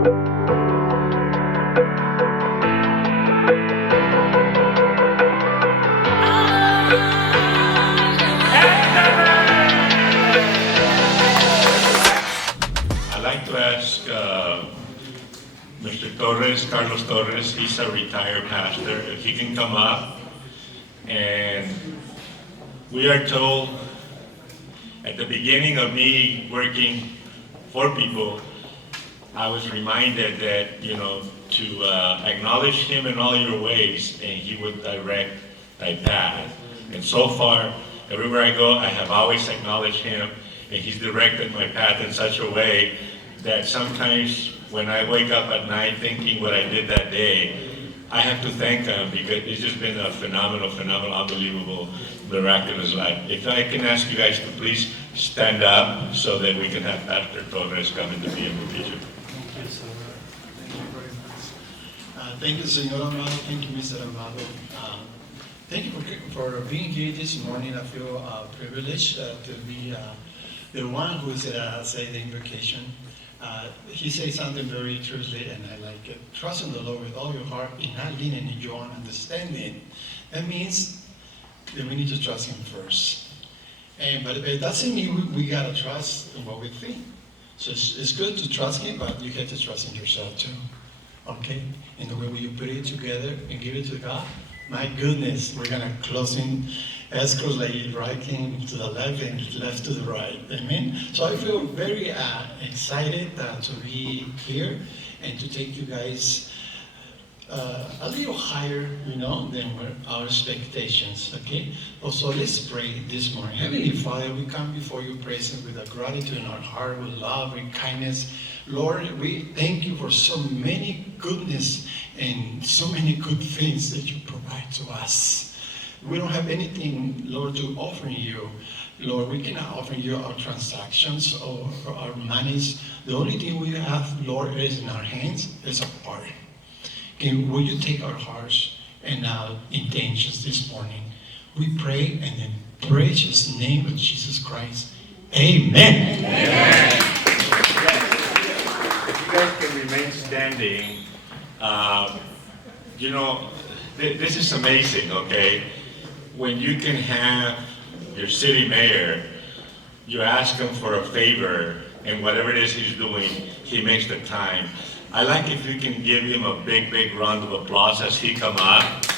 I'd like to ask Mr. Torres, Carlos Torres, he's a retired pastor, if he can come up. And we are told at the beginning of me working for people, I was reminded that, to acknowledge him in all your ways and he would direct thy path. And so far, everywhere I go, I have always acknowledged him and he's directed my path in such a way that sometimes when I wake up at night thinking what I did that day, I have to thank him because it's just been a phenomenal, unbelievable, miraculous life. If I can ask you guys to please stand up so that we can have Pastor Torres come in to be in the vision. Thank you, sir. Thank you very much. Thank you, Senor Amado. Thank you, Mr. Amado. Thank you for being here this morning. I feel privileged to be the one who said the invocation. He said something very truthfully, and I like it. Trust in the Lord with all your heart, and not leaning in your own understanding. That means that we need to trust Him first. But it doesn't mean we gotta trust in what we think. So it's good to trust Him, but you have to trust in yourself too. Okay? In the way you put it together and give it to God. My goodness, we're gonna close in as close like right hand to the left and left to the right. Amen. So I feel very excited to be here and to take you guys a little higher, than our expectations. Okay. So let's pray this morning. Heavenly Father, we come before your presence with a gratitude in our heart, with love and kindness. Lord, we thank you for so many goodness and so many good things that you provide to us. We don't have anything, Lord, to offer you. Lord, we cannot offer you our transactions or our monies. The only thing we have, Lord, is in our hands is our heart. Will you take our hearts and our intentions this morning? We pray in the precious name of Jesus Christ. Amen. Amen. If you guys can remain standing, this is amazing, okay? When you can have your city mayor, you ask him for a favor, and whatever it is he's doing, he makes the time. I like if you can give him a big round of applause as he come up. So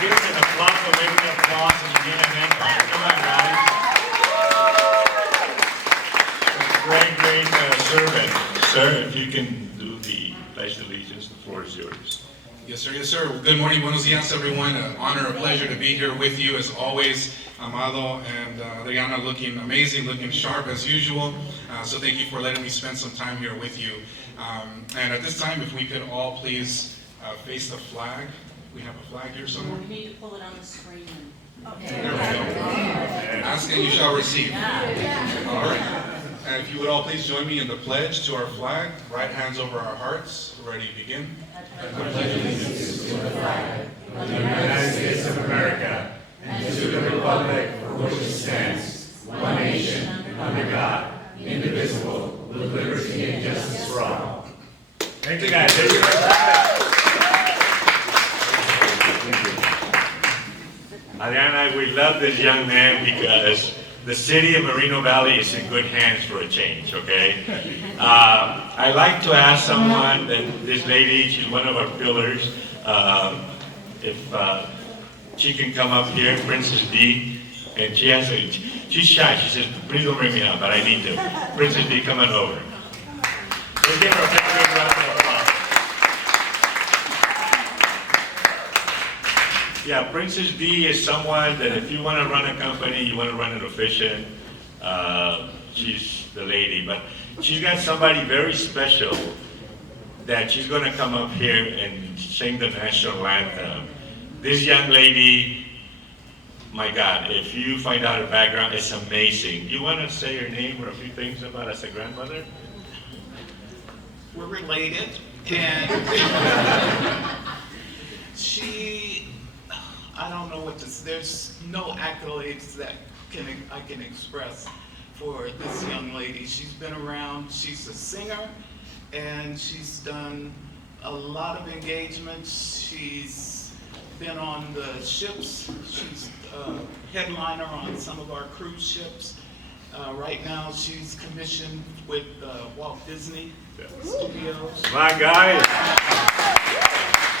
give him an applause, a wave of applause, and again, amen. Come on, guys. Great servant. Sir, if you can do the pledge of allegiance, the floor is yours. Yes, sir. Yes, sir. Good morning. Buenos dias, everyone. An honor, a pleasure to be here with you as always. Amado and Adriana looking amazing, looking sharp as usual. So thank you for letting me spend some time here with you. And at this time, if we could all please face the flag. We have a flag here somewhere. We need to pull it on the screen. There we go. Ask and you shall receive. All right. And if you would all please join me in the pledge to our flag. Right hands over our hearts. Ready to begin. I pledge allegiance to the flag of the United States of America and to the republic for which it stands, one nation, under God, indivisible, with liberty and justice for all. Thank you, guys. Thank you. Adriana, we love this young man because the city of Moreno Valley is in good hands for a change, okay? I'd like to ask someone, that this lady, she's one of our pillars, if she can come up here, Princess D, and she's shy, she says, please don't bring me out, but I need to. Princess D, come on over. Let's give her a big round of applause. Yeah, Princess D is someone that if you want to run a company, you want to run it efficient, she's the lady. But she's got somebody very special that she's going to come up here and sing the national anthem. This young lady, my God, if you find out her background, it's amazing. You want to say her name or a few things about as a grandmother? We're related, and I don't know what to, there's no accolades that I can express for this young lady. She's been around, she's a singer, and she's done a lot of engagements. She's been on the ships. She's headliner on some of our cruise ships. Right now, she's commissioned with Walt Disney Studios. My guy.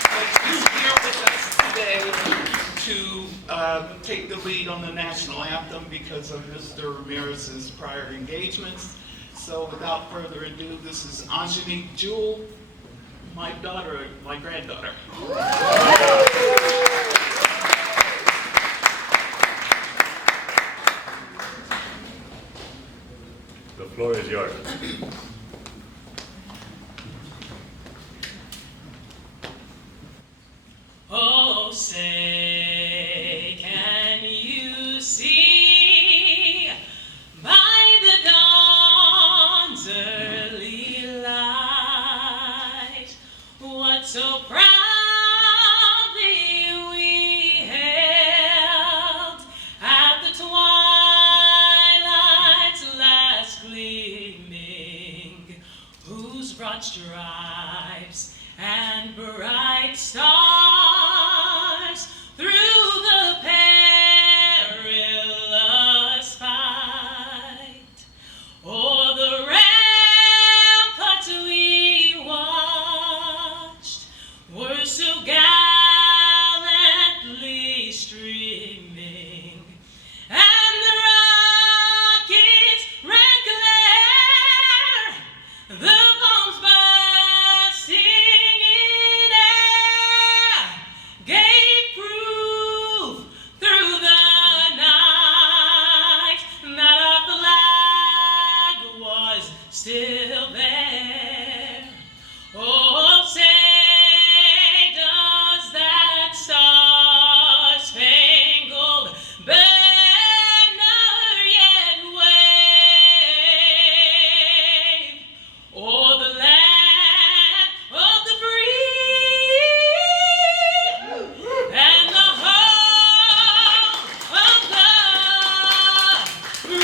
But she's here with us today to take the lead on the national anthem because of Mr. Ramirez's prior engagements. So without further ado, this is Angelique Jewell, my daughter, my granddaughter. The floor is yours. Oh, say, can you see by the dawn's early light what so proudly we hailed at the twilight's last gleaming, whose broad stripes and bright stars through the perilous fight o'er the ramparts we watched were so gallantly streaming, and the rocket's red glare, the bombs bursting in air, gave proof through the night that our flag was still there. Oh, say, does that star-spangled banner yet wave o'er the land of the free and the home of the brave?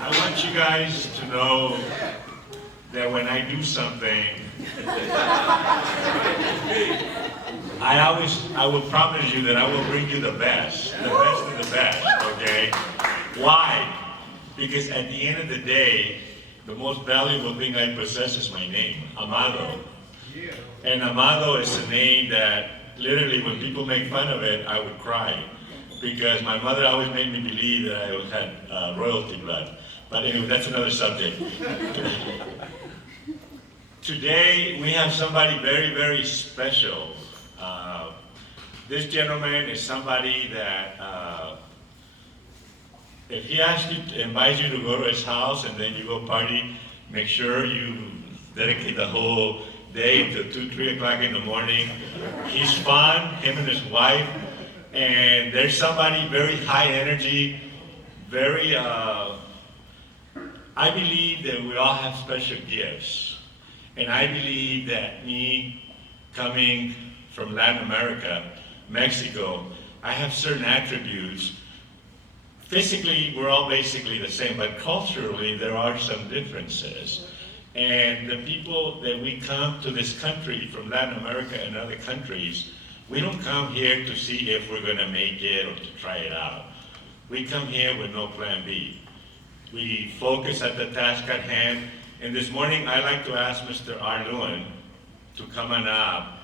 I want you guys to know that when I do something, I will promise you that I will bring you the best of the best, okay? Why? Because at the end of the day, the most valuable thing I possess is my name, Amado. And Amado is a name that literally when people make fun of it, I would cry. Because my mother always made me believe that I had royalty blood. But anyway, that's another subject. Today, we have somebody very, very special. This gentleman is somebody that, if he asks you, invites you to go to his house and then you go party, make sure you dedicate the whole day till 2, 3 o'clock in the morning. He's fun, him and his wife, and there's somebody very high energy, very, I believe that we all have special gifts. And I believe that me coming from Latin America, Mexico, I have certain attributes. Physically, we're all basically the same, but culturally, there are some differences. And the people that we come to this country from Latin America and other countries, we don't come here to see if we're gonna make it or to try it out. We come here with no plan B. We focus at the task at hand. And this morning, I'd like to ask Mr. R. Lewin to come on up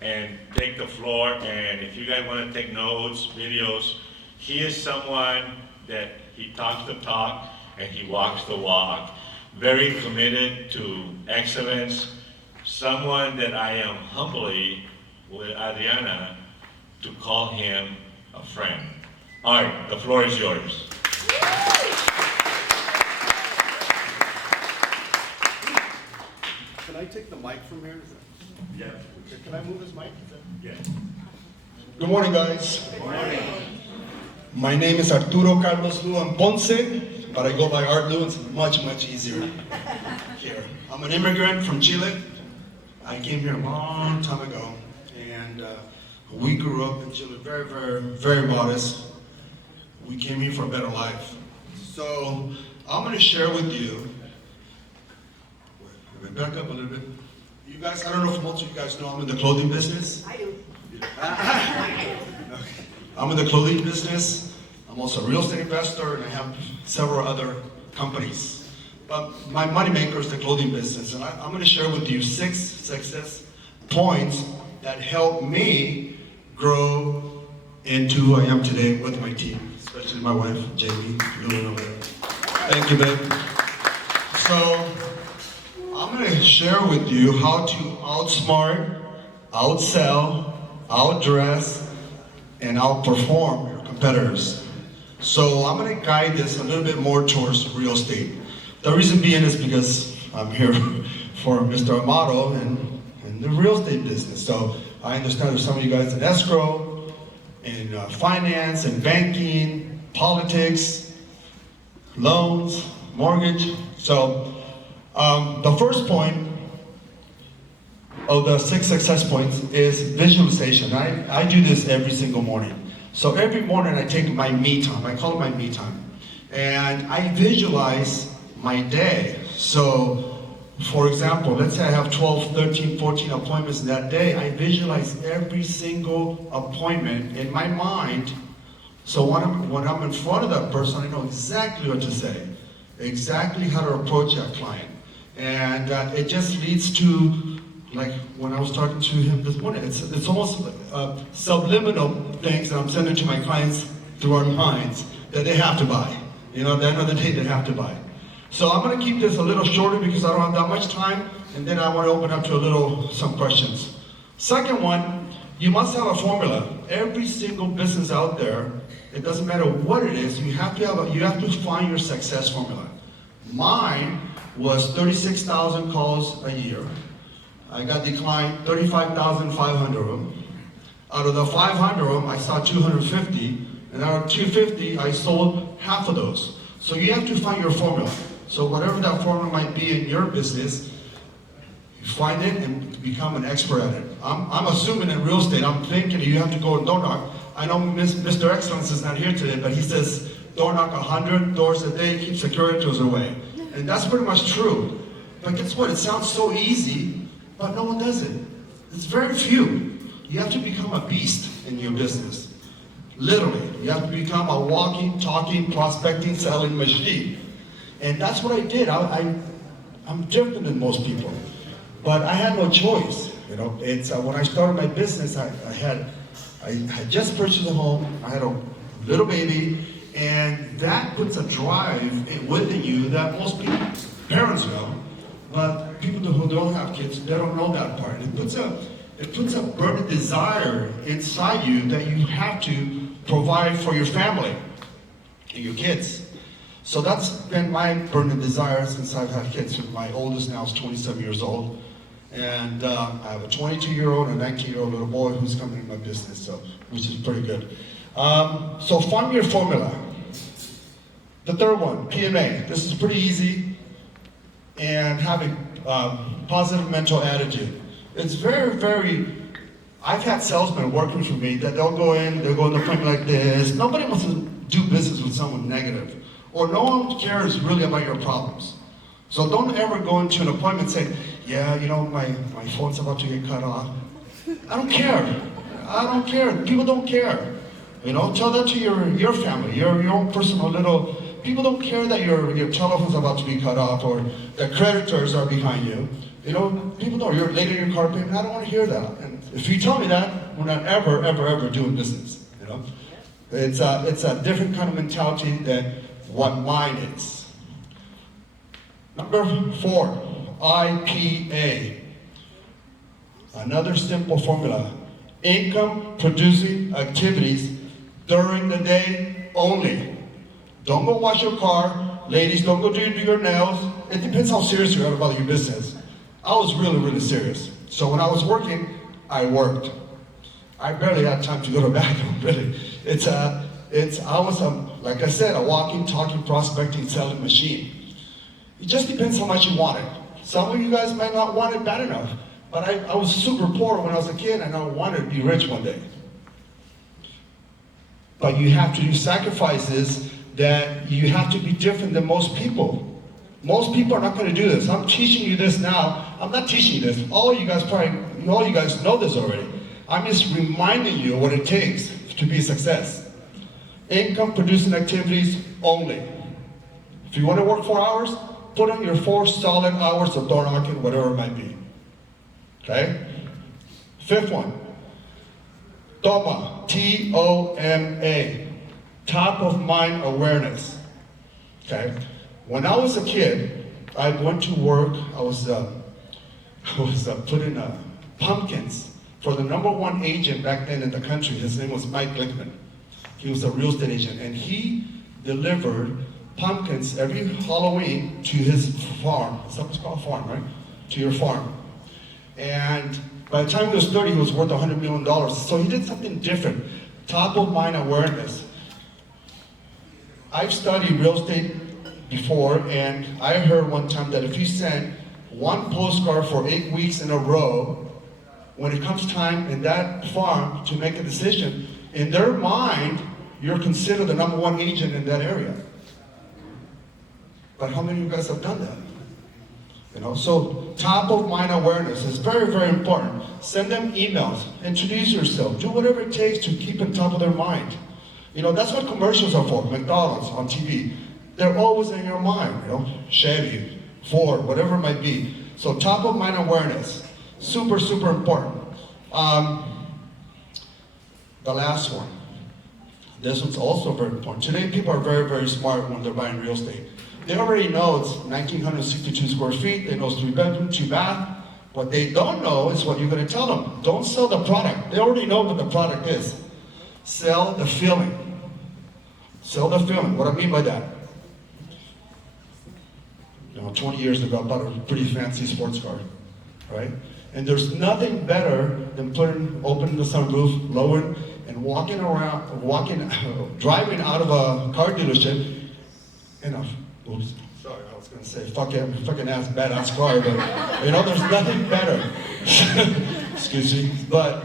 and take the floor. And if you guys want to take notes, videos, he is someone that he talks the talk and he walks the walk. Very committed to excellence. Someone that I am humbly, with Adriana, to call him a friend. Art, the floor is yours. Can I take the mic from here? Yeah. Can I move this mic? Yeah. Good morning, guys. Good morning. My name is Arturo Carlos Luan Ponce, but I go by Art Luan. It's much, much easier here. I'm an immigrant from Chile. I came here a long time ago. and we grew up in Chile very, very, very modest. We came here for a better life. So I'm going to share with you. Let me back up a little bit. You guys, I don't know if most of you guys know I'm in the clothing business. I do. I'm in the clothing business. I'm also a real estate investor, and I have several other companies. But my moneymaker is the clothing business, and I'm going to share with you 6 success points that helped me grow into who I am today with my team, especially my wife, Jamie, Lewin over there. Thank you, babe. So I'm going to share with you how to outsmart, outsell, outdress, and outperform your competitors. So I'm going to guide this a little bit more towards real estate. The reason being is because I'm here for Mr. Amado and the real estate business. So I understand there's some of you guys in escrow, in finance, and banking, politics, loans, mortgage. So the first point of the 6 success points is visualization. I do this every single morning. So every morning I take my me time. I call it my me time. And I visualize my day. So, for example, let's say I have 12, 13, 14 appointments that day. I visualize every single appointment in my mind. So when I'm in front of that person, I know exactly what to say, exactly how to approach that client. And it just leads to, like when I was talking to him this morning, it's almost subliminal things that I'm sending to my clients through our minds that they have to buy. You know, at the end of the day, they have to buy. So I'm going to keep this a little shorter because I don't have that much time, and then I want to open up to some questions. Second one, you must have a formula. Every single business out there, it doesn't matter what it is, you have to find your success formula. Mine was 36,000 calls a year. I got declined 35,500 of them. Out of the 500 of them, I saw 250, and out of 250, I sold half of those. So you have to find your formula. So whatever that formula might be in your business, you find it and become an expert at it. I'm assuming in real estate, I'm thinking you have to go and door knock. I know Mr. Excellence is not here today, but he says door knock 100 doors a day, keep securities away. And that's pretty much true. But guess what? It sounds so easy, but no one does it. It's very few. You have to become a beast in your business. Literally, you have to become a walking, talking, prospecting, selling machine. And that's what I did. I'm different than most people, but I had no choice. You know, it's when I started my business, I had just purchased a home. I had a little baby, and that puts a drive within you that most people, parents know, but people who don't have kids, they don't know that part. It puts a burning desire inside you that you have to provide for your family and your kids. So that's been my burning desire since I've had kids. My oldest now is 27 years old. And I have a 22-year-old and a 19-year-old little boy who's coming in my business, which is pretty good. So find your formula. The third one, PMA. This is pretty easy. And having positive mental attitude. It's very, very, I've had salesmen working for me that they'll go in the appointment like this. Nobody wants to do business with someone negative. Or no one cares really about your problems. So don't ever go into an appointment saying, yeah, you know, my phone's about to get cut off. I don't care. I don't care. People don't care. You know, tell that to your family, your own personal little, people don't care that your telephone's about to be cut off or the creditors are behind you. You know, people don't, you're late in your car payment, I don't want to hear that. And if you tell me that, we're not ever, ever, ever doing business, you know? It's a different kind of mentality than what mine is. Number 4, IPA. Another simple formula. Income producing activities during the day only. Don't go wash your car. Ladies, don't go do your nails. It depends how serious you are about your business. I was really, really serious. So when I was working, I worked. I barely had time to go to the bathroom, really. I was, like I said, a walking, talking, prospecting, selling machine. It just depends how much you want it. Some of you guys might not want it bad enough, But I was super poor when I was a kid, and I wanted to be rich one day. But you have to do sacrifices that you have to be different than most people. Most people are not going to do this. I'm teaching you this now. I'm not teaching you this. All you guys know this already. I'm just reminding you what it takes to be a success. Income producing activities only. If you want to work 4 hours, put in your 4 solid hours of door knocking, whatever it might be. Okay? 5th one. TOMA. T-O-M-A. Top of mind awareness. Okay? When I was a kid, I went to work. I was putting pumpkins for the #1 agent back then in the country. His name was Mike Glickman. He was a real estate agent, and he delivered pumpkins every Halloween to his farm. Something's called a farm, right? To your farm. And by the time he was 30, he was worth $100 million. So he did something different. Top of mind awareness. I've studied real estate before, and I heard one time that if you send 1 postcard for 8 weeks in a row, when it comes time in that farm to make a decision, in their mind, you're considered the #1 agent in that area. But how many of you guys have done that? You know, so top of mind awareness is very, very important. Send them emails, introduce yourself, do whatever it takes to keep on top of their mind. You know, that's what commercials are for, McDonald's on TV. They're always in your mind, you know, Chevy, Ford, whatever it might be. So top of mind awareness, super, super important. The last one. This one's also very important. Today people are very, very smart when they're buying real estate. They already know it's 1,962 square feet. They know it's 3 bedroom, 2 bath. What they don't know is what you're going to tell them. Don't sell the product. They already know what the product is. Sell the feeling. Sell the feeling. What I mean by that? 20 years ago, I bought a pretty fancy sports car, right? And there's nothing better than opening the sunroof, lowering, and driving out of a car dealership in a, oops, sorry, I was gonna say fucking ass badass car, but there's nothing better. Excuse me, but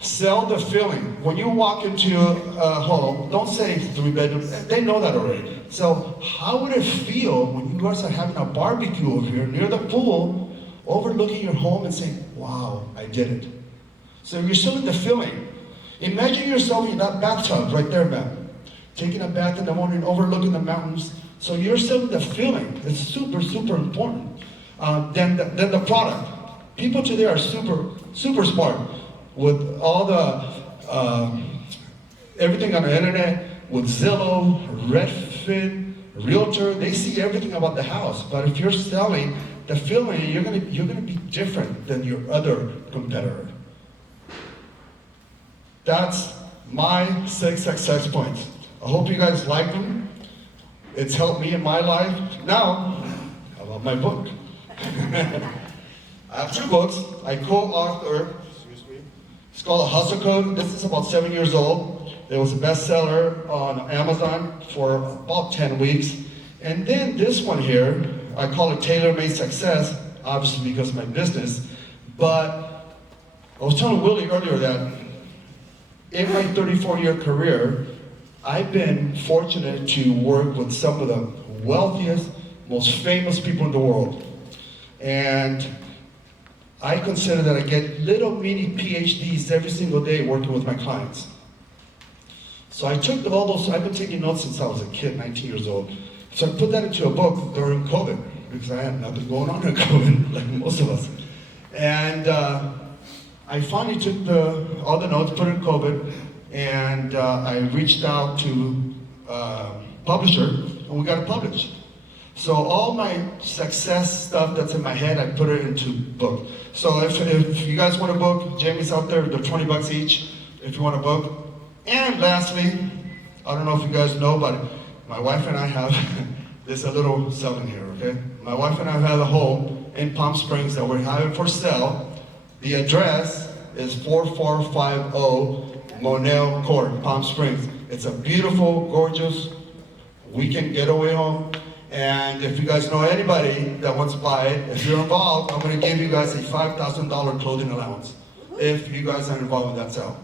sell the feeling. When you walk into a home, don't say 3 bedrooms. They know that already. So how would it feel when you guys are having a barbecue over here near the pool, overlooking your home and saying, wow, I did it. So you're selling the feeling. Imagine yourself in that bathtub right there, man. Taking a bath in the morning, overlooking the mountains. So you're selling the feeling. It's super, super important. Then the product. People today are super, super smart. With all the, everything on the internet, with Zillow, Redfin, Realtor, they see everything about the house. But if you're selling the feeling, you're gonna be different than your other competitor. That's my 6 success points. I hope you guys like them. It's helped me in my life. Now, how about my book? I have 2 books. I co-author. It's called The Hustle Code. This is about 7 years old. It was a bestseller on Amazon for about 10 weeks. And then this one here, I call it Tailor-Made Success, obviously because of my business. But I was telling Willie earlier that in my 34-year career, I've been fortunate to work with some of the wealthiest, most famous people in the world. And I consider that I get little mini PhDs every single day working with my clients. So I took all those, I've been taking notes since I was a kid, 19 years old. So I put that into a book during COVID, because I had nothing going on in COVID, like most of us. And I finally took all the notes, put it in COVID, and I reached out to a publisher, and we got it published. So all my success stuff that's in my head, I put it into book. So if you guys want a book, Jamie's out there, they're $20 each if you want a book. And lastly, I don't know if you guys know, but my wife and I have, there's a little selling here, okay? My wife and I have a home in Palm Springs that we're having for sale. The address is 4450 Monell Court, Palm Springs. It's a beautiful, gorgeous weekend getaway home. And if you guys know anybody that wants to buy it, if you're involved, I'm going to give you guys a $5,000 clothing allowance if you guys are involved with that sale.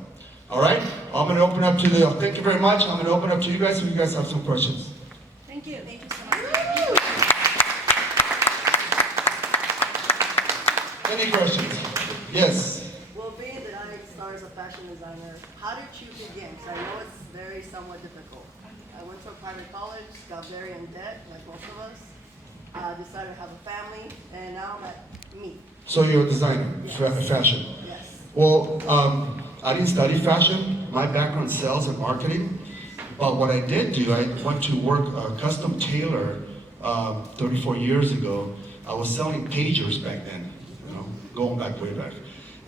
All right? I'm going to open up to the, thank you very much. I'm going to open up to you guys if you guys have some questions. Thank you. Thank you so much. Any questions? Yes. Well, being that I started as a fashion designer, how did you begin? Because I know it's very somewhat difficult. I went to a private college, got very in debt, like most of us. Decided to have a family, and now I'm at me. So you're a designer, Yes. Fashion. Yes. Well, I didn't study fashion. My background is sales and marketing. But what I did do, I went to work custom tailor 34 years ago. I was selling pagers back then, you know, going back way back.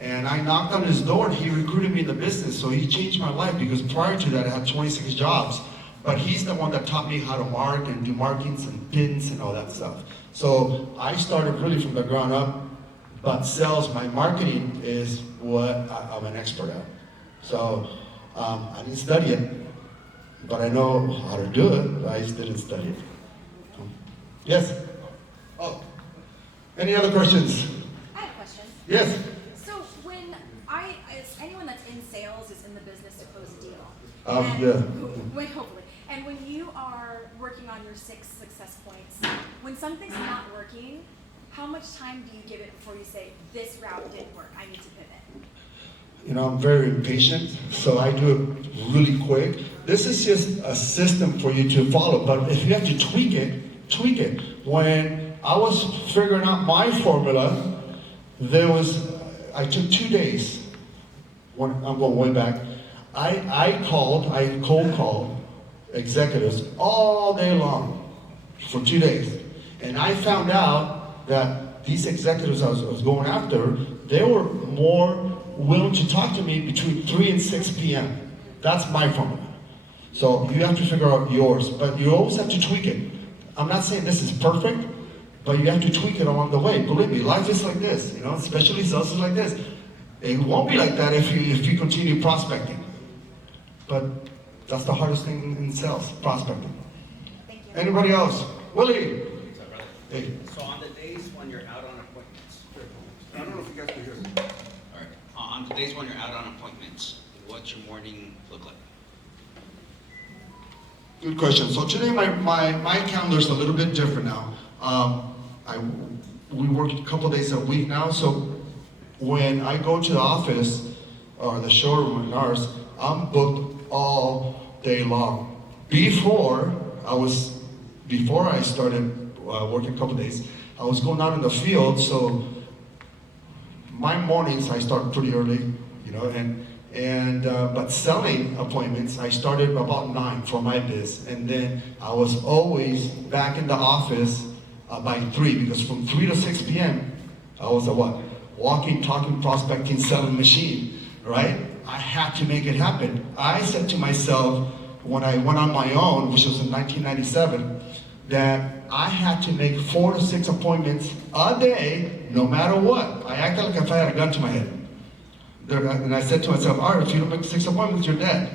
And I knocked on his door and he recruited me in the business. So he changed my life because prior to that I had 26 jobs. But he's the one that taught me how to mark and do markings and pins and all that stuff. So I started really from the ground up. But sales, my marketing is what I'm an expert at. So I didn't study it, but I know how to do it, but I just didn't study it. Yes? Oh, any other questions? I have a question. Yes? So when as anyone that's in sales is in the business to close a deal. Yeah. Hopefully. And when you are working on your 6 success points, when something's not working, how much time do you give it before you say, this route didn't work, I need to pivot? You know, I'm very impatient, so I do it really quick. This is just a system for you to follow, but if you have to tweak it, tweak it. When I was figuring out my formula, I took 2 days, I'm going way back, I cold called executives all day long for 2 days. And I found out that these executives I was going after, they were more willing to talk to me between 3 and 6 p.m. That's my formula. So you have to figure out yours, but you always have to tweak it. I'm not saying this is perfect, but you have to tweak it along the way. Believe me, life is like this, you know, especially sales is like this. It won't be like that if you continue prospecting. But that's the hardest thing in sales, prospecting. Thank you. Anybody else? Willie? Hey. So on the days when you're out on appointments, I don't know if you guys can hear me. all right, on the days when you're out on appointments, what's your morning look like? Good question. So today my calendar is a little bit different now. We work a couple days a week now, so when I go to the office or the showroom in ours, I'm booked all day long. Before I started working a couple days, I was going out in the field, so my mornings I start pretty early, you know, but selling appointments, I started about 9 for my biz, and then I was always back in the office by 3, because from 3 to 6 p.m. I was a walking, talking, prospecting, selling machine, right? I had to make it happen. I said to myself when I went on my own, which was in 1997, that I had to make 4 to 6 appointments a day, no matter what. I acted like if I had a gun to my head. And I said to myself, all right, if you don't make 6 appointments, you're dead.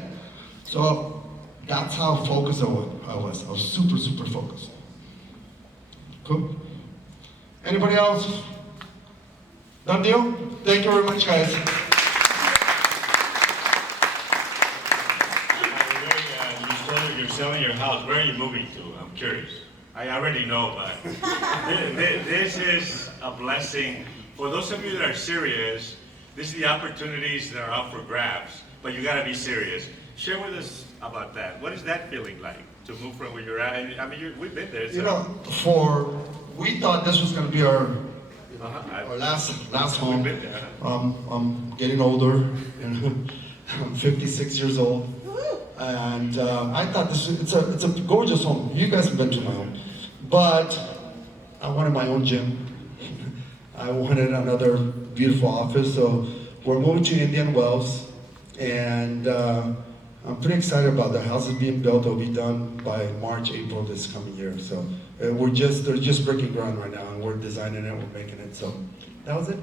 So that's how focused I was. I was super, super focused. Cool? Anybody else? Done deal? Thank you very much, guys. You're selling your house. Where are you moving to? I'm curious. I already know, but this is a blessing. For those of you that are serious, this is the opportunities that are out for grabs, but you gotta be serious. Share with us about that. What is that feeling like to move from where you're at? I mean, we've been there. You know, we thought this was gonna be our last home. We've been there. I'm getting older, and I'm 56 years old. And I thought it's a gorgeous home. You guys have been to my home, but I wanted my own gym. I wanted another beautiful office, so we're moving to Indian Wells, and I'm pretty excited about the house is being built. It'll be done by March, April this coming year. So they're just breaking ground right now, and we're designing it, we're making it. So that was it.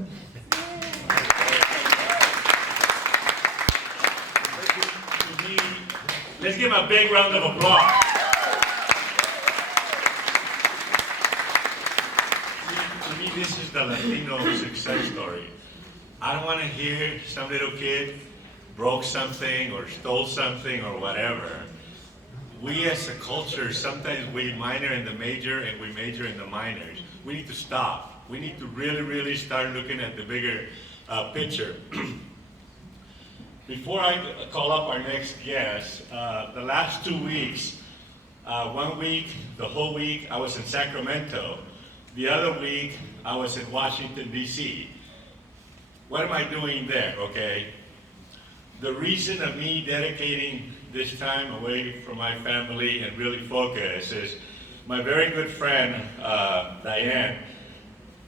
Let's give him a big round of applause. the Latino success story. I don't want to hear some little kid broke something or stole something or whatever. We as a culture, sometimes we minor in the major and we major in the minors. We need to stop. We need to really, really start looking at the bigger picture. Before I call up our next guest, the last 2 weeks, 1 week, the whole week, I was in Sacramento. The other week, I was in Washington, D.C. What am I doing there, okay? The reason of me dedicating this time away from my family and really focus is my very good friend, Diane,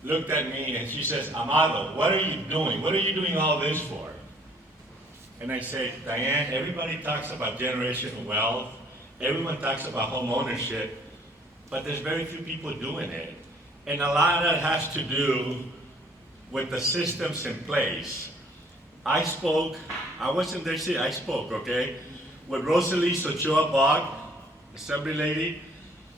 looked at me and she says, Amado, what are you doing? What are you doing all this for? And I say, Diane, everybody talks about generational wealth. Everyone talks about home ownership, but there's very few people doing it. And a lot of that has to do with the systems in place. I wasn't there, I spoke, okay, with Rosalie Sochoa Bog, Assembly Lady,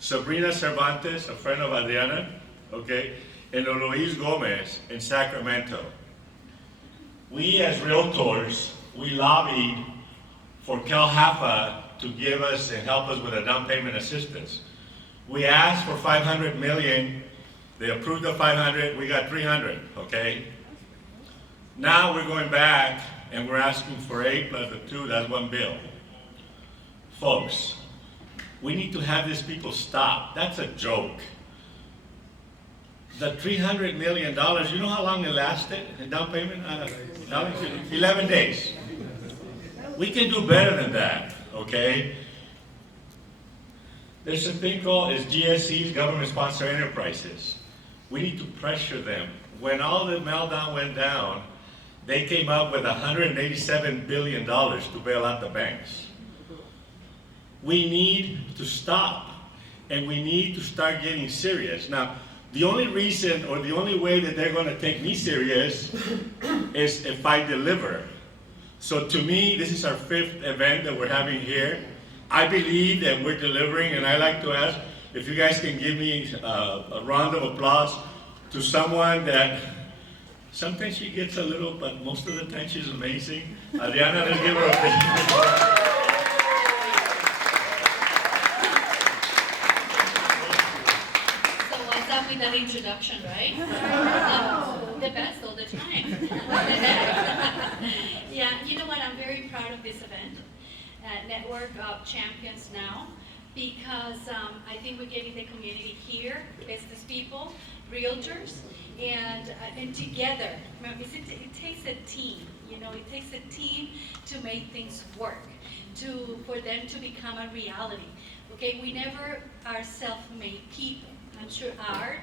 Sabrina Cervantes, a friend of Adriana, okay, and Eloise Gomez in Sacramento. We as realtors, we lobbied for CalHAFA to give us and help us with a down payment assistance. We asked for $500 million, they approved the 500, we got 300, okay? Now we're going back and we're asking for 8 plus the 2, that's 1 bill. Folks, we need to have these people stop. That's a joke. The $300 million, you know how long it lasted in down payment? 11 days. We can do better than that, okay? There's a thing called GSEs, government-sponsored enterprises. We need to pressure them. When all the meltdown went down, they came up with $187 billion to bail out the banks. We need to stop, and we need to start getting serious. Now, the only reason or the only way that they're going to take me serious is if I deliver. So to me, this is our 5th event that we're having here. I believe that we're delivering, and I like to ask if you guys can give me a round of applause to someone that sometimes she gets a little, but most of the time she's amazing. Adriana, let's give her a big. So what's up with that introduction, right? The best all the time. Yeah, you know what? I'm very proud of this event, Network of Champions Now, because I think we're getting the community here, business people, realtors, and together. Remember, it takes a team. You know, it takes a team to make things work, for them to become a reality. Okay, we never are self-made people. I'm sure Art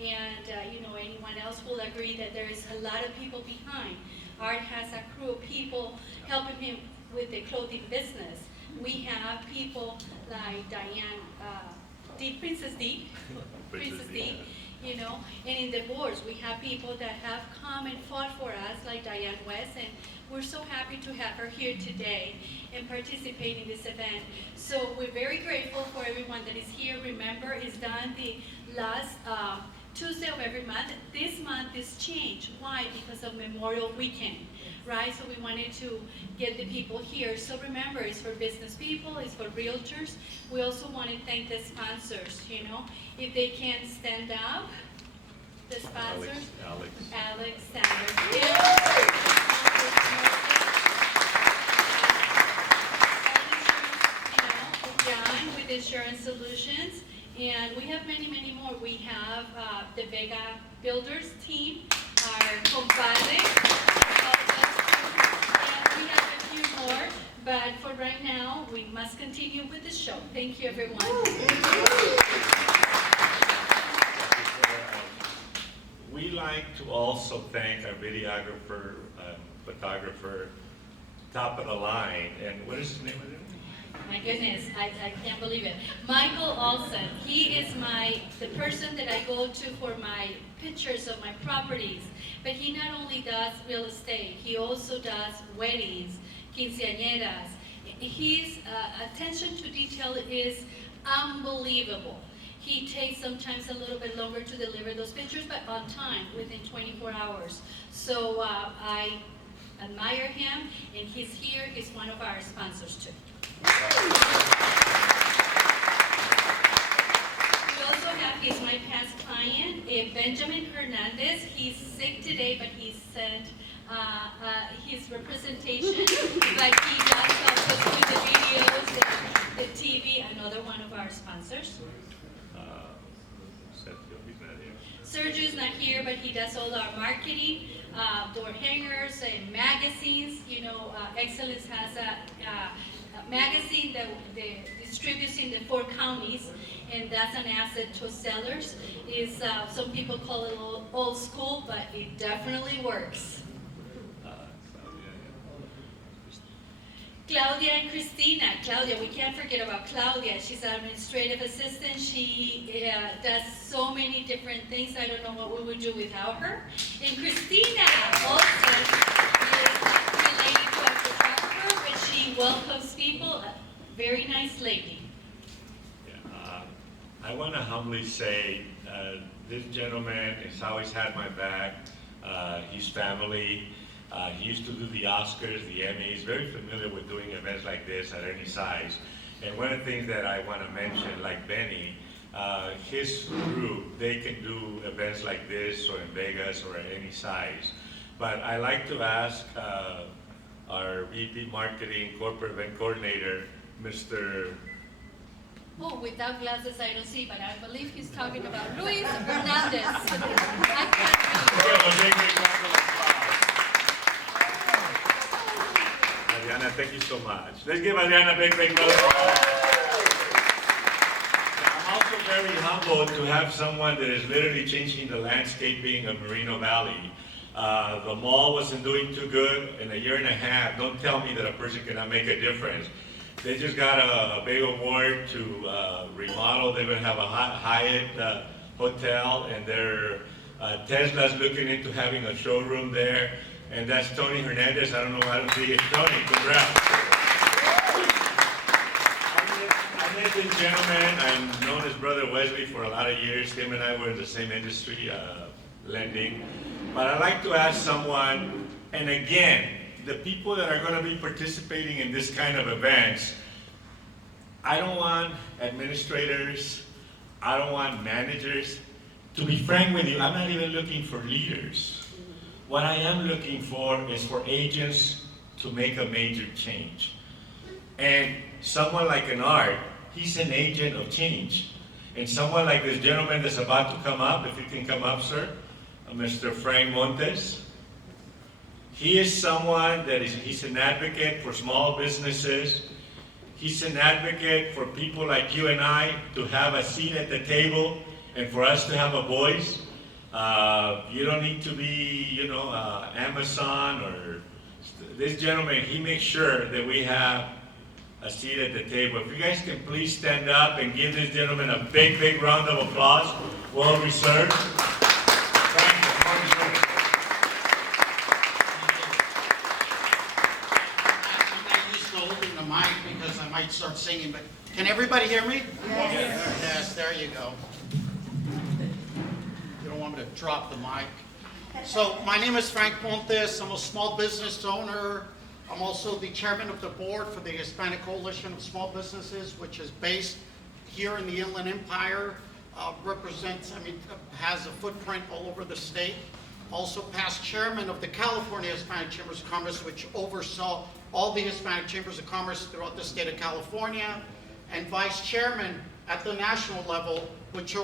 and you know, anyone else will agree that there is a lot of people behind. Art has a crew of people helping him with the clothing business. We have people like Diane, Princess D, you know, and in the boards we have people that have come and fought for us like Diane West, and we're so happy to have her here today and participate in this event. So we're very grateful for everyone that is here. Remember, it's done the last Tuesday of every month. This month is changed. Why? Because of Memorial Weekend, right? So we wanted to get the people here. So remember, it's for business people, it's for realtors. We also want to thank the sponsors, you know. If they can stand up, the sponsors. Alex Sanders. John with Insurance Solutions. And we have many, many more. We have the Vega Builders team, our compadre, and we have a few more. But for right now, we must continue with the show. Thank you, everyone. We like to also thank our videographer, photographer, top of the line, and what is his name again? My goodness, I can't believe it. Michael Olson, he is the person that I go to for my pictures of my properties. But he not only does real estate, he also does weddings, quinceañeras. His attention to detail is unbelievable. He takes sometimes a little bit longer to deliver those pictures, but on time, within 24 hours. So I admire him, and he's here. He's one of our sponsors too. We also have, he's my past client, Benjamin Hernandez. He's sick today, but he sent his representation, but he does also do the videos, the TV, another one of our sponsors. Sergio's not here, but he does all our marketing, door hangers and magazines. You know, Excellence has a magazine that distributes in the 4 counties, and that's an asset to sellers. Is some people call it old school, but it definitely works. Claudia and Christina. Claudia, we can't forget about Claudia. She's an administrative assistant. She does so many different things. I don't know what we would do without her. And Christina also is related to our photographer, but she welcomes people. A very nice lady. Yeah, I want to humbly say this gentleman has always had my back. His family. He used to do the Oscars, the Emmys, very familiar with doing events like this at any size. And one of the things that I want to mention, like Benny, his group, they can do events like this or in Vegas or at any size. But I like to ask our VP Marketing Corporate Event Coordinator, Mr. Oh, without glasses I don't see, but I believe he's talking about Luis Hernandez. I can't read. Adriana, thank you so much. Let's give Adriana a big round. I'm also very humbled to have someone that is literally changing the landscaping of Moreno Valley. The mall wasn't doing too good in a year and a half. Don't tell me that a person cannot make a difference. They just got a big award to remodel. They're going to have a Hyatt hotel, and Tesla's looking into having a showroom there. And that's Tony Hernandez. I don't know how to see it. Tony, congrats. I met this gentleman. I've known his brother Wesley for a lot of years. Him and I were in the same industry, lending. But I'd like to ask someone, and again, the people that are going to be participating in this kind of events, I don't want administrators, I don't want managers. To be frank with you, I'm not even looking for leaders. What I am looking for is for agents to make a major change. And someone like an Art, he's an agent of change. And someone like this gentleman that's about to come up, if you can come up, sir, Mr. Frank Montes. He is someone that he's an advocate for small businesses. He's an advocate for people like you and I to have a seat at the table and for us to have a voice. You don't need to be, Amazon or this gentleman. He makes sure that we have a seat at the table. If you guys can please stand up and give this gentleman a big, big round of applause. Well reserved. Thank you. I'm not used to holding the mic because I might start singing, but can everybody hear me? Yes. Yes, there you go. You don't want me to drop the mic. So my name is Frank Montes. I'm a small business owner. I'm also the chairman of the board for the Hispanic Coalition of Small Businesses, which is based here in the Inland Empire, has a footprint all over the state. Also past chairman of the California Hispanic Chambers of Commerce, which oversaw all the Hispanic Chambers of Commerce throughout the state of California, and vice chairman at the national level, which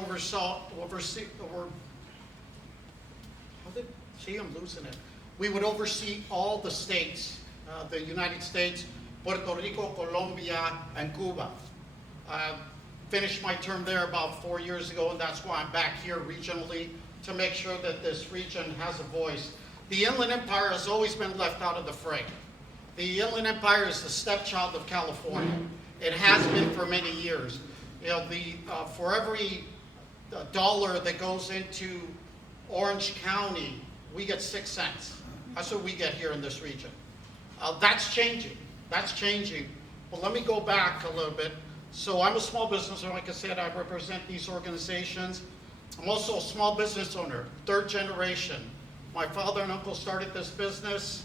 we would oversee all the states, the United States, Puerto Rico, Colombia, and Cuba. Finished my term there about 4 years ago, and that's why I'm back here regionally to make sure that this region has a voice. The Inland Empire has always been left out of the fray. The Inland Empire is the stepchild of California. It has been for many years. For every dollar that goes into Orange County, we get 6 cents. That's what we get here in this region. That's changing. That's changing. But let me go back a little bit So I'm a small business owner. Like I said, I represent these organizations. I'm also a small business owner, third generation. My father and uncle started this business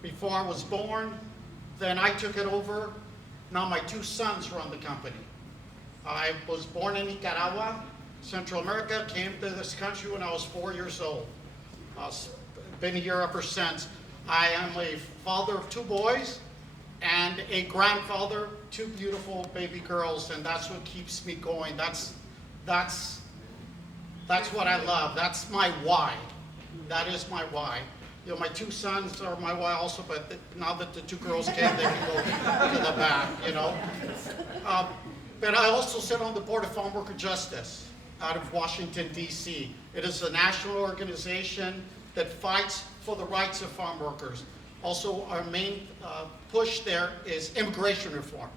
before I was born. Then I took it over. Now my two sons run the company. I was born in Nicaragua, Central America, came to this country when I was 4 years old. Been here ever since. I am a father of 2 boys and a grandfather, 2 beautiful baby girls, and that's what keeps me going. That's what I love. That's my why. That is my why. You know, my 2 sons are my why also, but now that the 2 girls came, they can go to the back, you know. But I also sit on the board of Farm Worker Justice out of Washington, D.C. It is a national organization that fights for the rights of farm workers. Also, our main push there is immigration reform.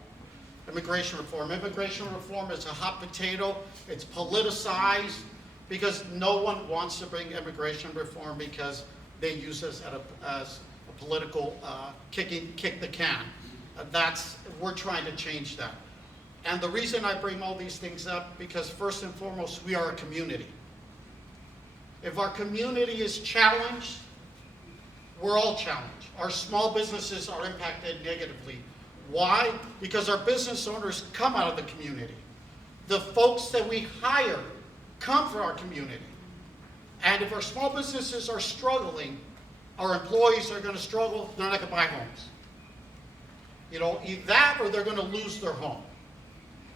Immigration reform. Immigration reform is a hot potato. It's politicized because no one wants to bring immigration reform because they use this as a political kick the can. We're trying to change that. And the reason I bring all these things up, because first and foremost, we are a community. If our community is challenged, we're all challenged. Our small businesses are impacted negatively. Why? Because our business owners come out of the community. The folks that we hire come from our community. And if our small businesses are struggling, our employees are going to struggle, they're not going to buy homes. You know, either that or they're going to lose their home.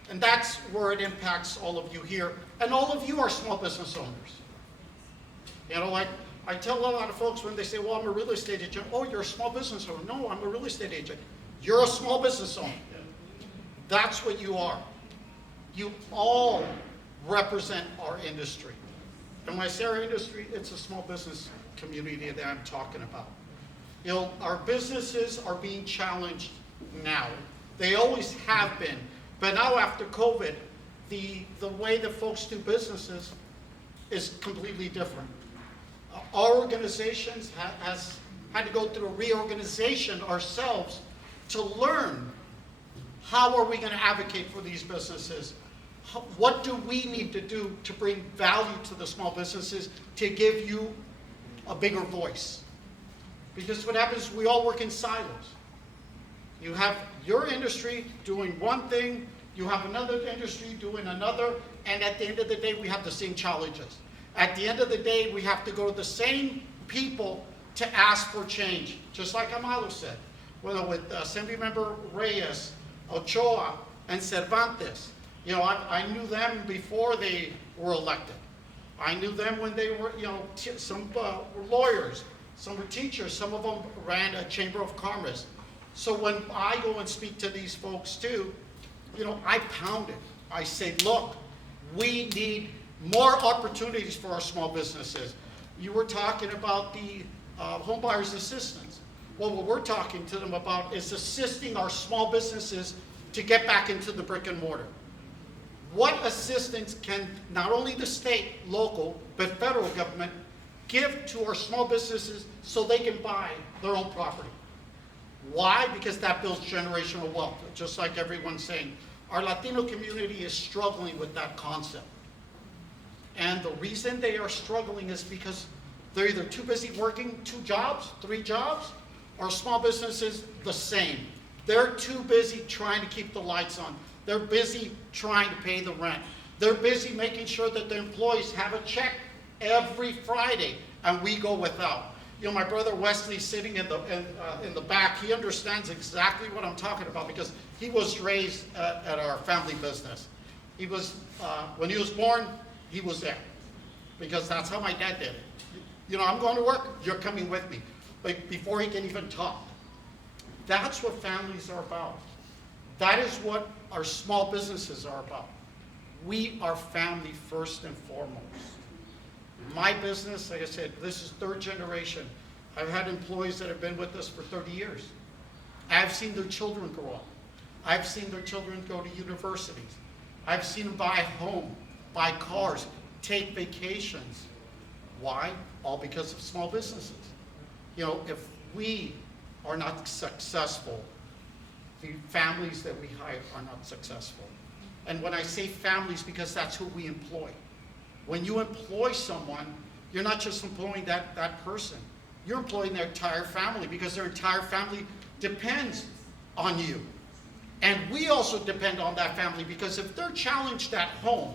And that's where it impacts all of you here. And all of you are small business owners. You know, like I tell a lot of folks when they say, well, I'm a real estate agent. Oh, you're a small business owner. No, I'm a real estate agent. You're a small business owner. That's what you are. You all represent our industry. And when I say our industry, it's a small business community that I'm talking about. You know, our businesses are being challenged now. They always have been. But now after COVID, the way that folks do businesses is completely different. Our organizations has had to go through a reorganization ourselves to learn how are we going to advocate for these businesses. What do we need to do to bring value to the small businesses to give you a bigger voice? Because what happens, we all work in silos. You have your industry doing one thing, you have another industry doing another, and at the end of the day, we have the same challenges. At the end of the day, we have to go to the same people to ask for change, just like Amado said. Well, with Assembly Member Reyes, Ochoa, and Cervantes. You know, I knew them before they were elected. I knew them when they were, you know, some were lawyers, some were teachers, some of them ran a Chamber of Commerce. So when I go and speak to these folks too, you know, I pound it. I say, look, we need more opportunities for our small businesses. You were talking about the home buyers assistance. Well, what we're talking to them about is assisting our small businesses to get back into the brick and mortar. What assistance can not only the state, local, but federal government give to our small businesses so they can buy their own property? Why? Because that builds generational wealth, just like everyone's saying. Our Latino community is struggling with that concept. And the reason they are struggling is because they're either too busy working 2 jobs, 3 jobs, or small businesses the same. They're too busy trying to keep the lights on. They're busy trying to pay the rent. They're busy making sure that their employees have a check every Friday, and we go without. You know, my brother Wesley sitting in the back, he understands exactly what I'm talking about because he was raised at our family business. He was, when he was born, he was there because that's how my dad did it. You know, I'm going to work, you're coming with me. But before he can even talk. That's what families are about. That is what our small businesses are about. We are family first and foremost. My business, like I said, this is 3rd generation. I've had employees that have been with us for 30 years. I've seen their children grow up. I've seen their children go to universities. I've seen them buy a home, buy cars, take vacations. Why? All because of small businesses. You know, if we are not successful, the families that we hire are not successful. And when I say families, because that's who we employ. When you employ someone, you're not just employing that person. You're employing their entire family because their entire family depends on you. And we also depend on that family because if they're challenged at home,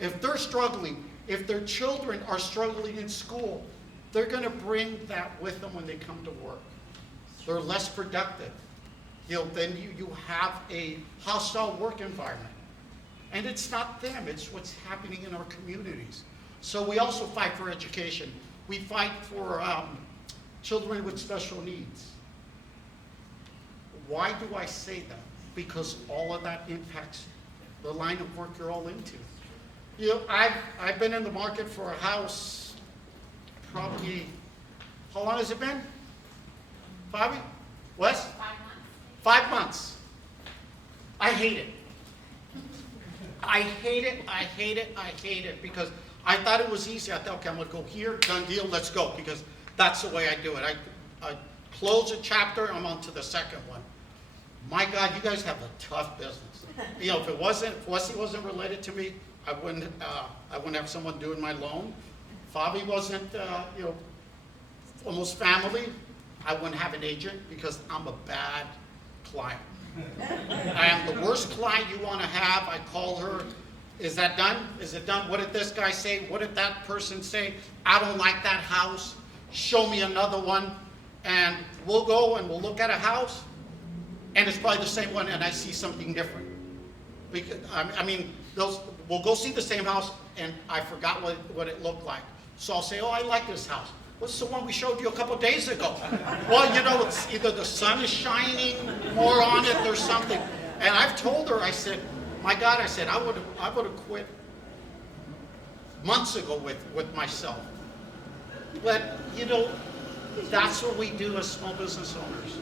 if they're struggling, if their children are struggling in school, they're going to bring that with them when they come to work. They're less productive. Then you have a hostile work environment. And it's not them, it's what's happening in our communities. So we also fight for education. We fight for children with special needs. Why do I say that? Because all of that impacts the line of work you're all into. I've been in the market for a house probably, how long has it been? Bobby? Wes? 5 months. 5 months. I hate it. I hate it, I hate it, I hate it, because I thought it was easy. I thought, okay, I'm gonna go here, done deal, let's go, because that's the way I do it. I close a chapter, I'm on to the second one. My God, you guys have a tough business. If Wesley wasn't related to me, I wouldn't have someone doing my loan. Fabi wasn't, almost family, I wouldn't have an agent because I'm a bad client. I am the worst client you want to have. I call her, is that done? Is it done? What did this guy say? What did that person say? I don't like that house. Show me another one. And we'll go and we'll look at a house, and it's probably the same one, and I see something different. Because, we'll go see the same house, and I forgot what it looked like. So I'll say, oh, I like this house. What's the one we showed you a couple days ago? Well, it's either the sun is shining more on it or something. And I've told her, I said, my God, I said, I would have quit months ago with myself. But, that's what we do as small business owners.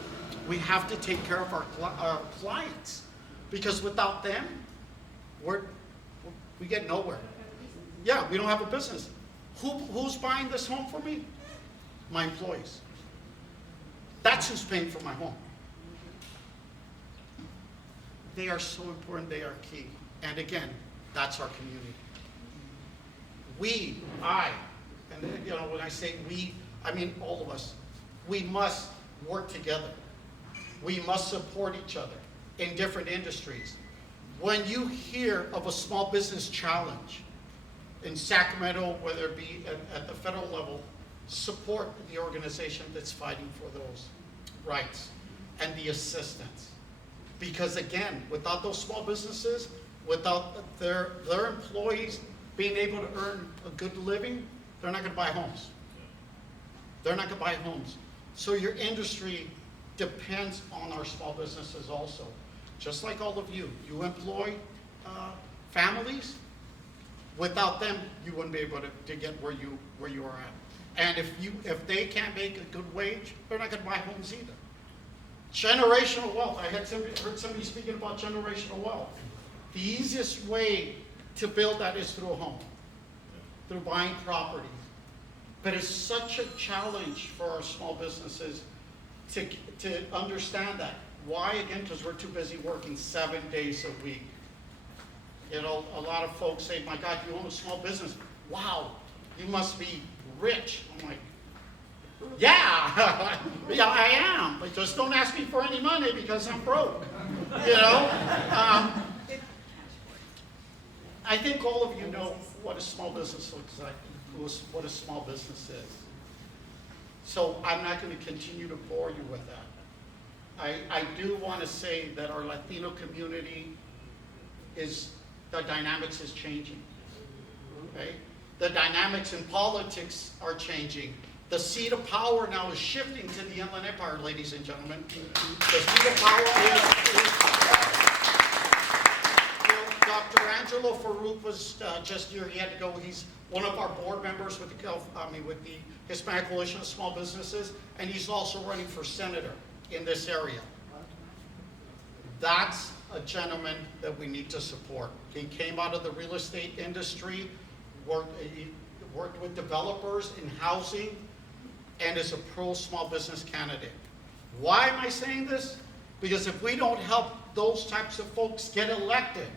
We have to take care of our clients, because without them, we get nowhere. Yeah, we don't have a business. Who's buying this home for me? My employees. That's who's paying for my home. They are so important, they are key. And again, that's our community. When I say we, I mean all of us. We must work together. We must support each other in different industries. When you hear of a small business challenge in Sacramento, whether it be at the federal level, support the organization that's fighting for those rights and the assistance. Because again, without those small businesses, without their employees being able to earn a good living, they're not going to buy homes. They're not going to buy homes. So your industry depends on our small businesses also. Just like all of you. You employ families. Without them, you wouldn't be able to get where you are at. And if they can't make a good wage, they're not going to buy homes either. Generational wealth. I heard somebody speaking about generational wealth. The easiest way to build that is through a home, through buying property. But it's such a challenge for our small businesses to understand that. Why? Again, because we're too busy working 7 days a week. A lot of folks say, my God, you own a small business. Wow, you must be rich. I'm like, yeah, yeah, I am. But just don't ask me for any money because I'm broke. I think all of you know what a small business looks like, what a small business is. So I'm not going to continue to bore you with that. I do want to say that our Latino community the dynamics is changing. Okay? The dynamics in politics are changing. The seat of power now is shifting to the Inland Empire, ladies and gentlemen. The seat of power Dr. Angelo Farouk was just here. He had to go. He's one of our board members with the Hispanic Coalition of Small Businesses, and he's also running for senator in this area. That's a gentleman that we need to support. He came out of the real estate industry, he worked with developers in housing, and is a pro small business candidate. Why am I saying this? Because if we don't help those types of folks get elected,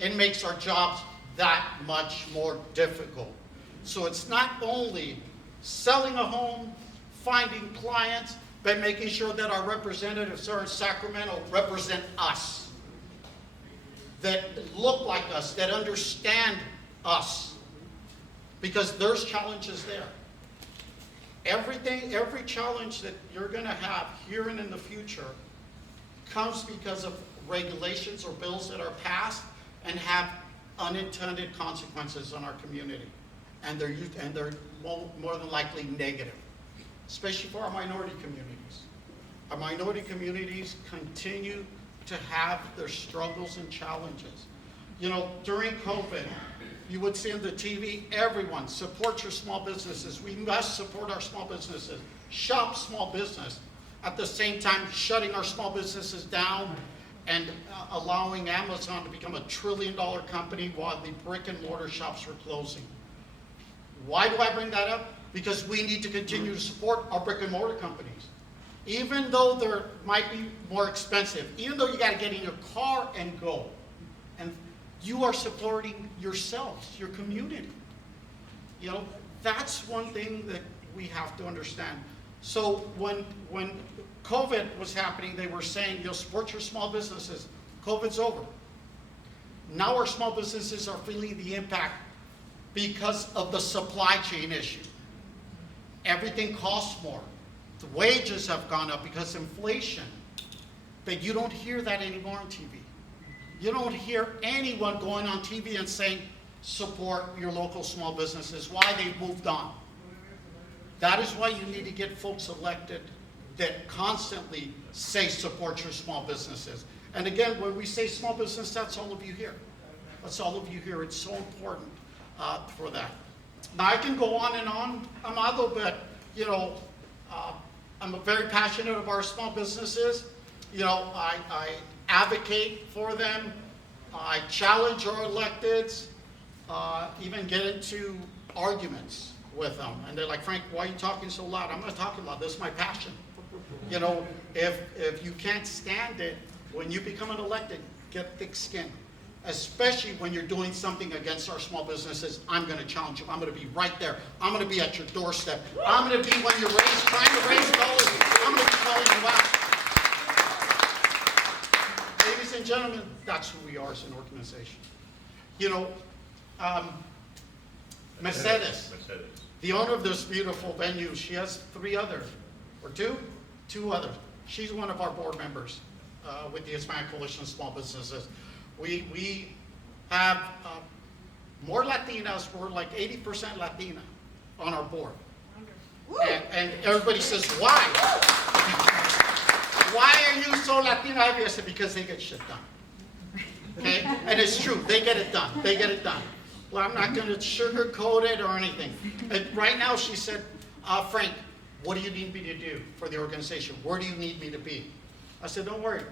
it makes our jobs that much more difficult. So it's not only selling a home, finding clients, but making sure that our representatives are in Sacramento represent us, that look like us, that understand us, because there's challenges there. Every challenge that you're going to have here and in the future comes because of regulations or bills that are passed and have unintended consequences on our community. And they're more than likely negative, especially for our minority communities. Our minority communities continue to have their struggles and challenges. You know, during COVID, you would see on the TV, everyone, support your small businesses. We must support our small businesses. Shop small business. At the same time, shutting our small businesses down and allowing Amazon to become $1 trillion company while the brick and mortar shops were closing. Why do I bring that up? Because we need to continue to support our brick and mortar companies. Even though they might be more expensive, even though you got to get in your car and go, and you are supporting yourselves, your community. You know, that's one thing that we have to understand. So when COVID was happening, they were saying, you'll support your small businesses. COVID's over. Now our small businesses are feeling the impact because of the supply chain issue. Everything costs more. The wages have gone up because of inflation. But you don't hear that anymore on TV. You don't hear anyone going on TV and saying, support your local small businesses. Why? They've moved on. That is why you need to get folks elected that constantly say support your small businesses. And again, when we say small business, that's all of you here. That's all of you here. It's so important for that. Now I can go on and on, Amado, but you know, I'm very passionate about our small businesses. You know, I advocate for them. I challenge our electeds, even get into arguments with them. And they're like, Frank, why are you talking so loud? I'm not talking loud. This is my passion. You know, if you can't stand it, when you become an elected, get thick skin. Especially when you're doing something against our small businesses, I'm going to challenge you. I'm going to be right there. I'm going to be at your doorstep. I'm going to be when you're trying to raise dollars. I'm going to be calling you out. Ladies and gentlemen, that's who we are as an organization. You know, Mercedes, the owner of this beautiful venue, she has two others. She's one of our board members with the Hispanic Coalition of Small Businesses. We have more Latinas. We're like 80% Latina on our board. And everybody says, why? Why are you so Latina? I said, because they get shit done. Okay? And it's true. They get it done. They get it done. Well, I'm not going to sugarcoat it or anything. And right now she said, Frank, what do you need me to do for the organization? Where do you need me to be? I said, don't worry.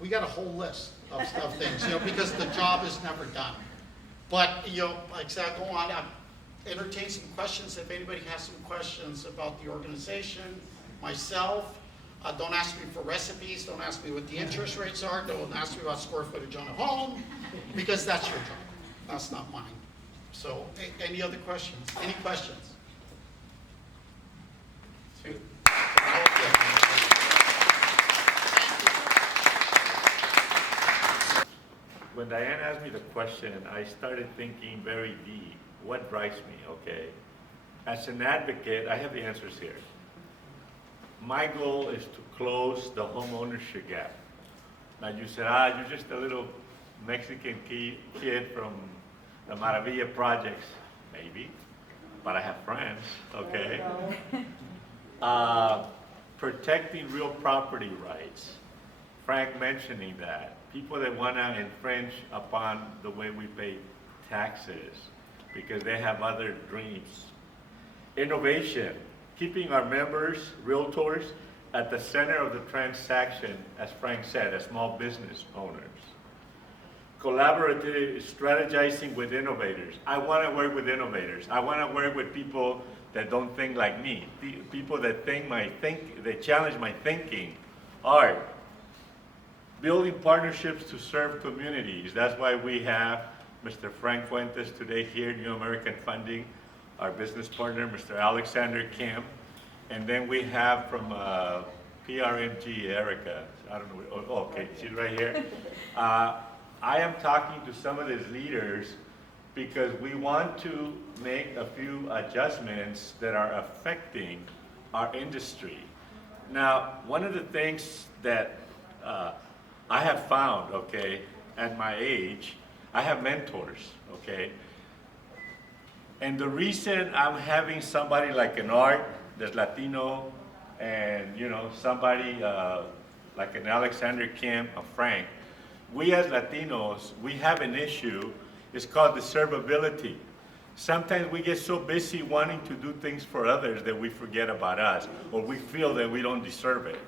We got a whole list of things, you know, because the job is never done. But, you know, like I said, I go on, I entertain some questions if anybody has some questions about the organization, myself. Don't ask me for recipes. Don't ask me what the interest rates are. Don't ask me about square footage on a home, because that's your job. That's not mine. So, any other questions? Any questions? When Diane asked me the question, I started thinking very deep. What drives me, okay? As an advocate, I have the answers here. My goal is to close the home ownership gap. Now you said, you're just a little Mexican kid from the Maravilla projects. Maybe, but I have friends, okay? Protecting real property rights. Frank mentioning that. People that want to infringe upon the way we pay taxes because they have other dreams. Innovation, keeping our members, realtors, at the center of the transaction, as Frank said, as small business owners. Collaborative, strategizing with innovators. I want to work with innovators. I want to work with people that don't think like me. People that they challenge my thinking. Art, building partnerships to serve communities. That's why we have Mr. Frank Fuentes today here, New American Funding, our business partner, Mr. Alexander Kim, and then we have from PRMG, Erica. I don't know, oh, okay, she's right here. I am talking to some of these leaders because we want to make a few adjustments that are affecting our industry. Now, one of the things that I have found, okay, at my age, I have mentors, okay? And the reason I'm having somebody like an Art that's Latino and, you know, somebody like an Alexander Kim, a Frank, we as Latinos, we have an issue. It's called deservability. Sometimes we get so busy wanting to do things for others that we forget about us, or we feel that we don't deserve it.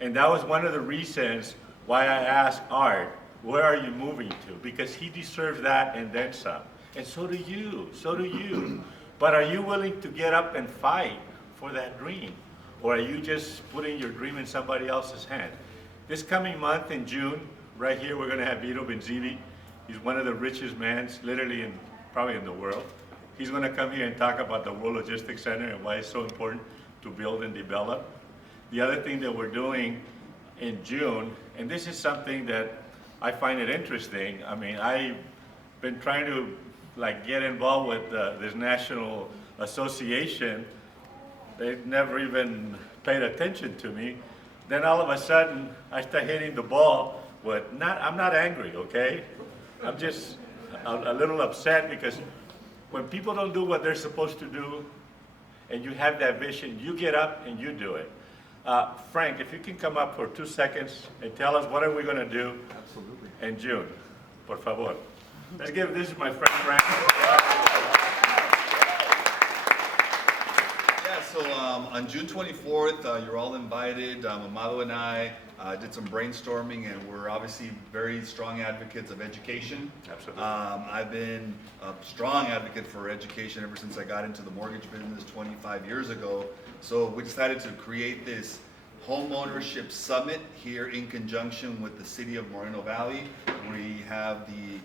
And that was one of the reasons why I asked Art, where are you moving to? Because he deserves that and then some. And so do you, so do you. But are you willing to get up and fight for that dream? Or are you just putting your dream in somebody else's hand? This coming month in June, right here, we're gonna have Vito Benzivi. He's one of the richest men, literally, probably in the world. He's gonna come here and talk about the World Logistics Center and why it's so important to build and develop. The other thing that we're doing in June, and this is something that I find it interesting. I mean, I've been trying to get involved with this national association. They've never even paid attention to me. Then all of a sudden, I start hitting the ball with, I'm not angry, okay? I'm just a little upset because when people don't do what they're supposed to do, and you have that vision, you get up and you do it. Frank, if you can come up for 2 seconds and tell us what are we going to do in June, por favor. Let's give, this is my friend Frank. Yeah, so on June 24th, you're all invited. Amado and I did some brainstorming, and we're obviously very strong advocates of education. Absolutely. I've been a strong advocate for education ever since I got into the mortgage business 25 years ago. So we decided to create this homeownership summit here in conjunction with the city of Moreno Valley. We have the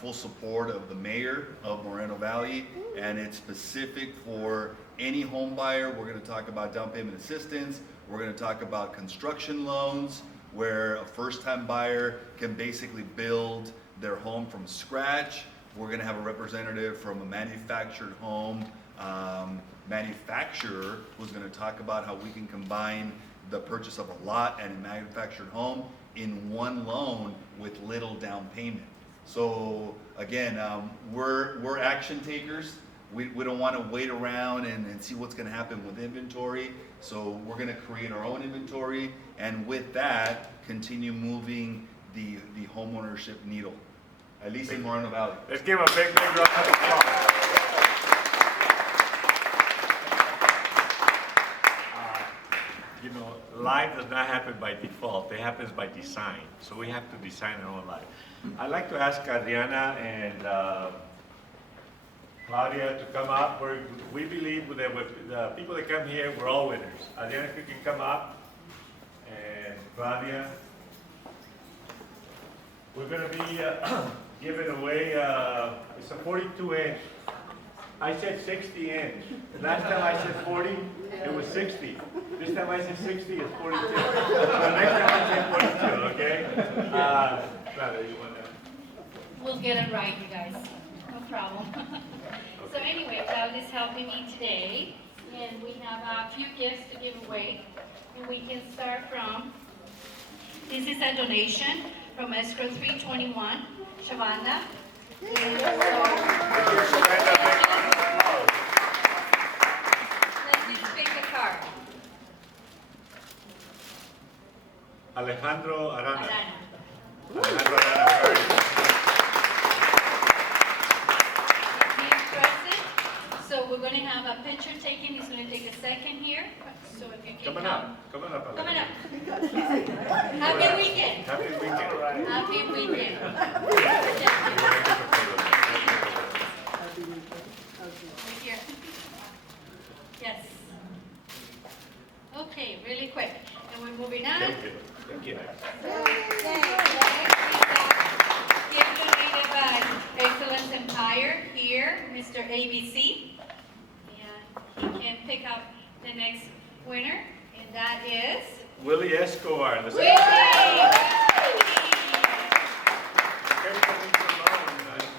full support of the mayor of Moreno Valley, and it's specific for any home buyer. We're going to talk about down payment assistance. We're going to talk about construction loans, where a first-time buyer can basically build their home from scratch. We're going to have a representative from a manufactured home manufacturer who's going to talk about how we can combine the purchase of a lot and a manufactured home in one loan with little down payment. So again, we're action takers. We don't want to wait around and see what's going to happen with inventory. So we're going to create our own inventory, and with that, continue moving the homeownership needle, at least in Moreno Valley. Let's give a big round of applause. You know, life does not happen by default. It happens by design. So we have to design our own life. I'd like to ask Adriana and Claudia to come up. We believe that with the people that come here, we're all winners. Adriana, if you can come up. And Claudia. We're going to be giving away, it's a 42-inch. I said 60-inch. Last time I said 40, it was 60. This time I said 60, it's 42. So next time I say 42, okay? Claudia, you want that? We'll get it right, you guys. No problem. So anyway, Claudia's helping me today, and we have a few gifts to give away. And we can start from, this is a donation from Escrow 321, Shavanda. Let's just pick a card. Alejandro Arana. Arana. Alejandro Arana, very good. So we're going to have a picture taken. It's going to take a second here. So if you can Come on up. Come on up. Come on up. Happy weekend. Happy weekend. Happy weekend. Right here. Yes. Okay, really quick. And And we're moving on. Thank you. Thank you. Gift donated by Excellence Empire here, Mr. ABC. And he can pick up the next winner, and that is Willie Escobar. The Willie.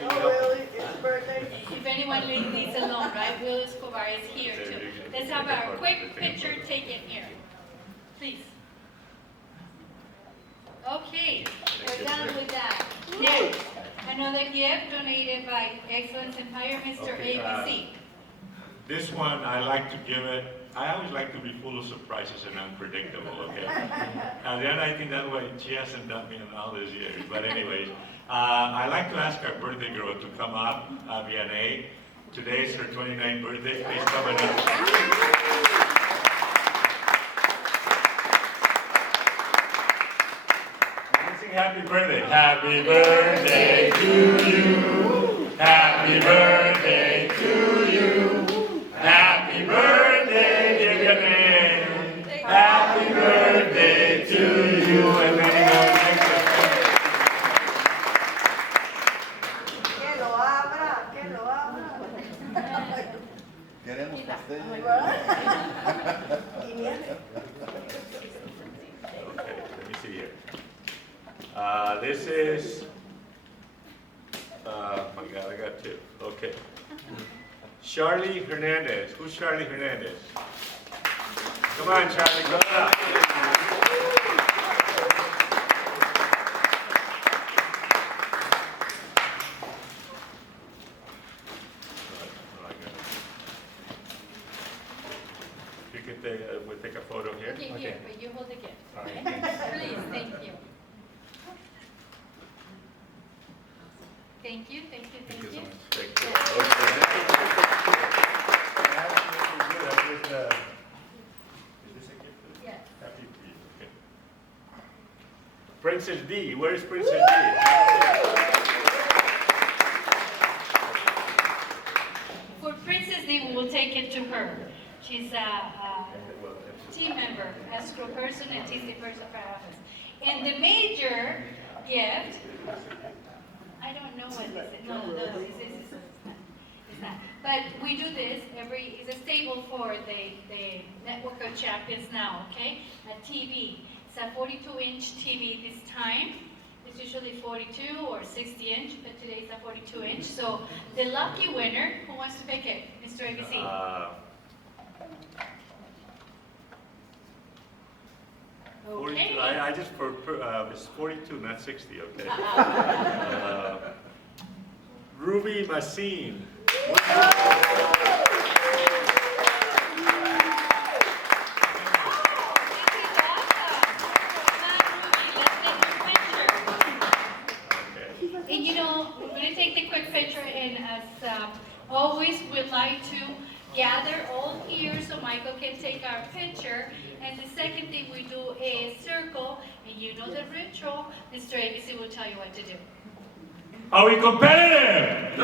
Oh, really? It's his birthday? If anyone needs a loan, right? Will Escobar is here too. Let's have a quick picture taken here. Please. Okay, we're done with that. Next, another gift donated by Excellence Empire, Mr. Okay, ABC. This one, I like to give it, I always like to be full of surprises and unpredictable, okay? And then I think that way she hasn't done me in all these years. But anyways, I like to ask our birthday girl to come up, Vianney. Today is her 29th birthday. Please come on up. Sing happy birthday. Happy birthday to you. Happy birthday to you. Happy birthday, dear Vianney. Happy birthday to you. And then Que lo abra, que lo abra. Queremos pastel. Y viene. Okay, let me see here. This is, my God, I got two. Okay. Charlie Hernandez. Who's Charlie Hernandez? Come on, Charlie, go up. You can take, we'll take a photo here. Okay, here, but you hold the gift. All right, Okay? Please, thank you. Thank you, thank you, thank you. Thank you. Okay. Yes. Happy for you. Okay. Princess D, where's Princess D? For Princess D, we will take it to her. She's a team member, escrow person, and TC person for our office. And the major gift, I don't know what this is. No, it's not. But we do this it's a staple for the Network of Champions now, okay? A TV. It's a 42-inch TV this time. It's usually 42 or 60-inch, but today it's a 42-inch. So the lucky winner, who wants to pick it? Mr. ABC. 42, Okay. I just, it's 42, not 60, okay? Ruby Massine. And you know, we're going to take the quick picture, and as always, we'd like to gather all here so Michael can take our picture. And the second thing we do is circle, and you know the ritual. Mr. ABC will tell you what to do. Are we competitive?